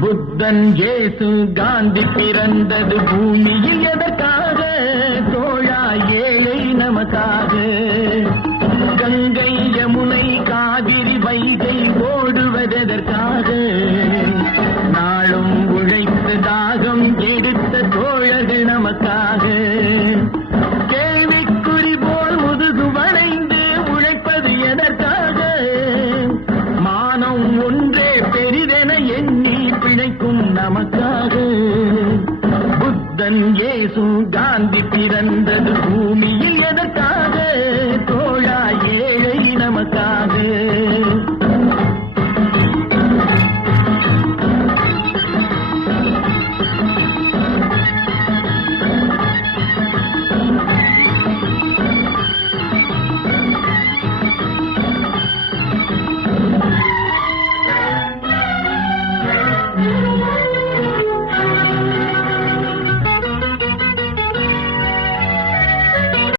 புத்தன் இயேசு காந்தி பிறந்தது பூமியில் எதற்காக தோழா ஏழை நமக்காக. கங்கை யமுனை காவிரி வைகை ஓடுவதற்காக நாளும் உழைத்து தாகம் எடுத்த தோழர்கள் நமக்காக. கேள்விக்குறி போல் முதுகு வளைந்து உழைப்பது எதற்காக? மானம் ஒன்றே பெரிதென எண்ணி பிழைக்கும் நமக்காக. புத்தன் இயேசு காந்தி பிறந்தது